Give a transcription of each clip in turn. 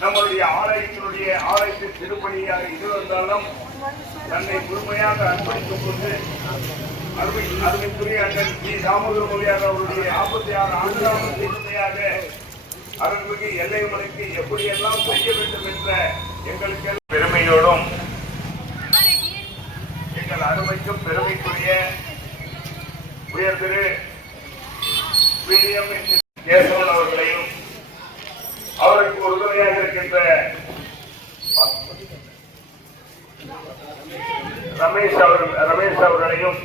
நம்முடைய ஆலயத்தின் திருப்பணியாக இது வந்தாலும் தன்னை முழுமையாக அர்ப்பணித்துக் கொண்டு அருமைக்குரிய அண்ணன் ஜி தாமோதர முதலியார் அவருடைய 56 ஆண்டுகளாக திருப்பணியாக அருள்மிகு எல்லைமலைக்கு எப்படியெல்லாம் செய்ய வேண்டும் என்ற எங்களுக்கு பெருமையோடும் எங்கள் அருமைக்கும் பெருமைக்குரிய உயர் திரு கேசவன் அவர்களையும் அவருக்கு உறுதுணையாக இருக்கின்ற ரமேஷ் அவர்களையும்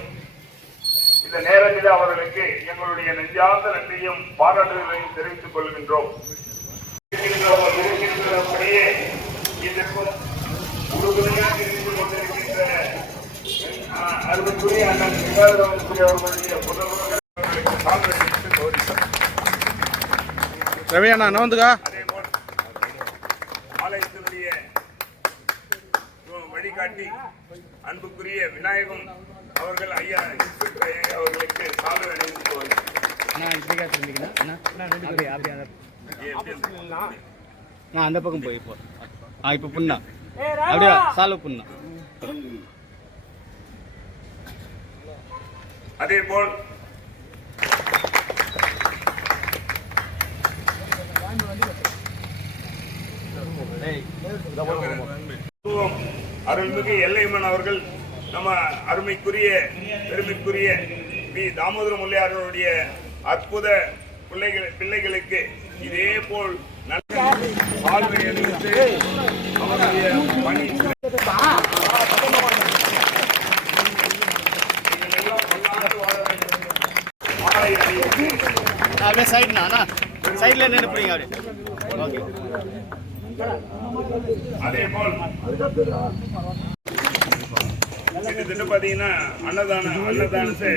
இந்த நேரத்தில் அவர்களுக்கு எங்களுடைய நெஞ்சார்ந்த நன்றியும் பாராட்டுகளையும் தெரிவித்துக் கொள்கின்றோம். அப்படியே இதற்கும் உறுதுணையாக இருந்து கொண்டிருக்கின்ற அருமைக்குரிய அண்ணன் விகாரவனுக்குரிய அவர்களுடைய முதல்வர்களுக்கு ரவியண்ணா நோந்துக்கா. அதேபோல் ஆலயத்தினுடைய வழிகாட்டி அன்புக்குரிய விநாயகம் அவர்கள் ஐயா இன்ஸ்பெக்டர் ஐயா அவர்களுக்கு சால்வை அணிவித்து நான் அந்த பக்கம் போய் இப்போ புண்ணா அப்படியா சால்வை புண்ணா. அதேபோல் அருள்மிகு எல்லைமன் அவர்கள் நம்ம அருமைக்குரிய பெருமைக்குரிய வி தாமோதர முதலியாருடைய அற்புத பிள்ளைகளுக்கு இதே போல் நல்ல வாழ்வை அளித்து அவருடைய பணி அப்படியே சைட்ல நின்று பிடிங்க அப்படியே. ஓகே. அதேபோல் கிட்டத்தட்ட பாத்தீங்கன்னா அன்னதானத்தை